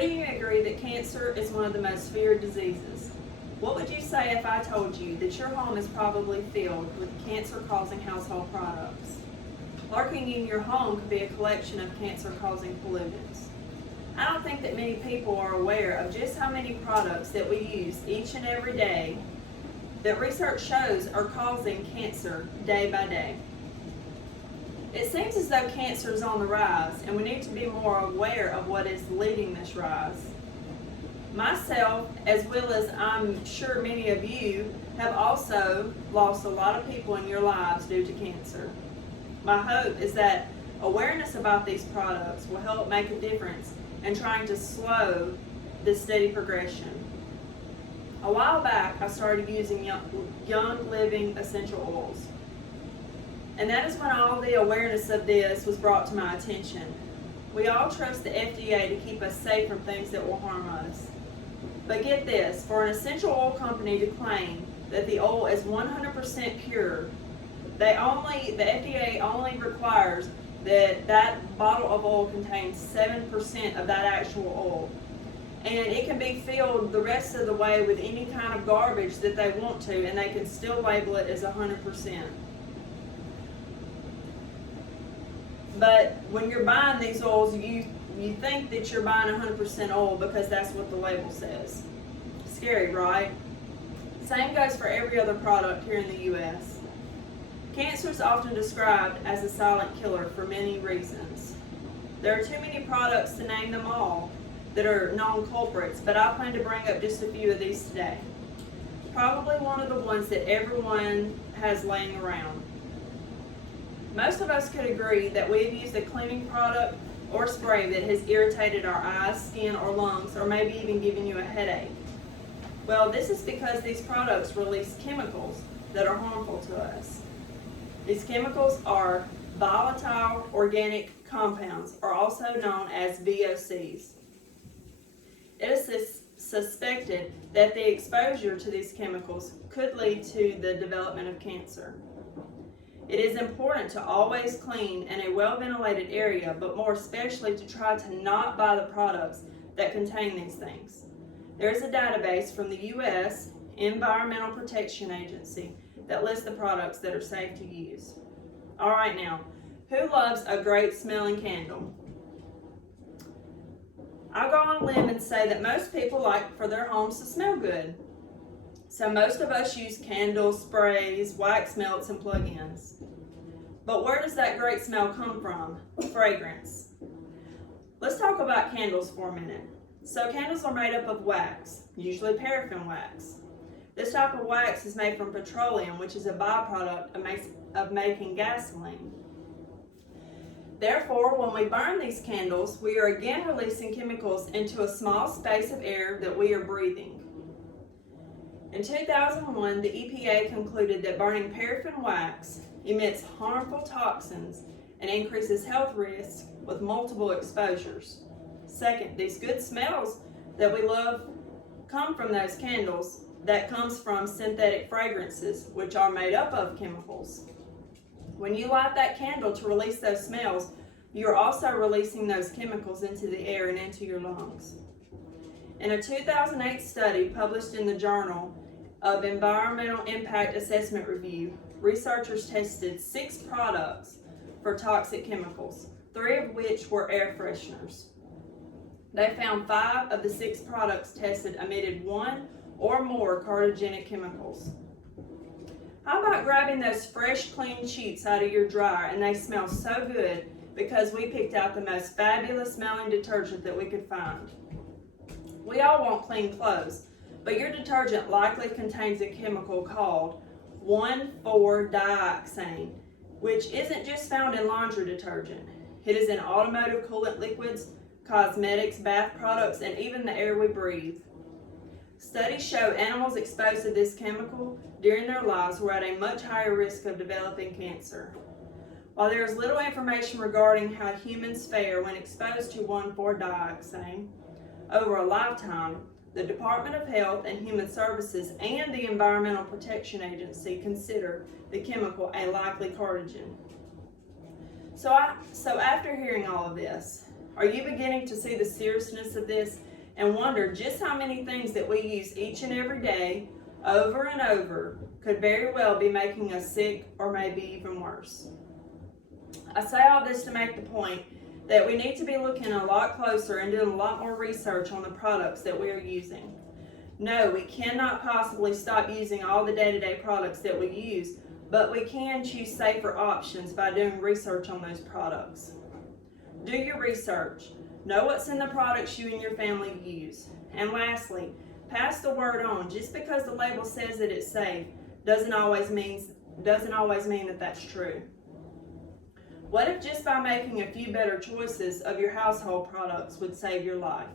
Wouldn't you agree that cancer is one of the most feared diseases? What would you say if I told you that your home is probably filled with cancer-causing household products? Lurking in your home could be a collection of cancer-causing pollutants. I don't think that many people are aware of just how many products that we use each and every day that research shows are causing cancer day by day. It seems as though cancer is on the rise, and we need to be more aware of what is leading this rise. Myself, as well as I'm sure many of you, have also lost a lot of people in your lives due to cancer. My hope is that awareness about these products will help make a difference in trying to slow this steady progression. A while back, I started using Young Living essential oils. And that is when all the awareness of this was brought to my attention. We all trust the FDA to keep us safe from things that will harm us. But get this, for an essential oil company to claim that the oil is 100% pure, the FDA only requires that that bottle of oil contains 7% of that actual oil. And it can be filled the rest of the way with any kind of garbage that they want to, and they can still label it as 100%. But when you're buying these oils, you think that you're buying 100% oil because that's what the label says. Scary, right? Same goes for every other product here in the U.S. Cancer is often described as a silent killer for many reasons. There are too many products to name them all that are known culprits, but I plan to bring up just a few of these today. Probably one of the ones that everyone has laying around. Most of us could agree that we've used a cleaning product or spray that has irritated our eyes, skin, or lungs, or maybe even given you a headache. Well, this is because these products release chemicals that are harmful to us. These chemicals are volatile organic compounds, or also known as VOCs. It is suspected that the exposure to these chemicals could lead to the development of cancer. It is important to always clean in a well-ventilated area, but more especially to try to not buy the products that contain these things. There is a database from the U.S. Environmental Protection Agency that lists the products that are safe to use. All right now, who loves a great smelling candle? I'll go on a limb and say that most people like for their homes to smell good. So most of us use candles, sprays, wax melts, and plug-ins. But where does that great smell come from? Fragrance. Let's talk about candles for a minute. So candles are made up of wax, usually paraffin wax. This type of wax is made from petroleum, which is a byproduct of making gasoline. Therefore, when we burn these candles, we are again releasing chemicals into a small space of air that we are breathing. In 2001, the EPA concluded that burning paraffin wax emits harmful toxins and increases health risks with multiple exposures. Second, these good smells that we love come from those candles that comes from synthetic fragrances, which are made up of chemicals. When you light that candle to release those smells, you're also releasing those chemicals into the air and into your lungs. In a 2008 study published in the Journal of Environmental Impact Assessment Review, researchers tested 6 products for toxic chemicals, 3 of which were air fresheners. They found 5 of the 6 products tested emitted 1 or more carcinogenic chemicals. How about grabbing those fresh, clean sheets out of your dryer and they smell so good because we picked out the most fabulous smelling detergent that we could find? We all want clean clothes, but your detergent likely contains a chemical called 1,4-dioxane, which isn't just found in laundry detergent. It is in automotive coolant liquids, cosmetics, bath products, and even the air we breathe. Studies show animals exposed to this chemical during their lives were at a much higher risk of developing cancer. While there is little information regarding how humans fare when exposed to 1,4-dioxane over a lifetime, the Department of Health and Human Services and the Environmental Protection Agency consider the chemical a likely carcinogen. So after hearing all of this, are you beginning to see the seriousness of this and wonder just how many things that we use each and every day, over and over, could very well be making us sick or maybe even worse. I say all this to make the point that we need to be looking a lot closer and doing a lot more research on the products that we are using. No, we cannot possibly stop using all the day-to-day products that we use, but we can choose safer options by doing research on those products. Do your research. Know what's in the products you and your family use. And lastly, pass the word on. Just because the label says that it's safe doesn't always mean that that's true. What if just by making a few better choices of your household products would save your life?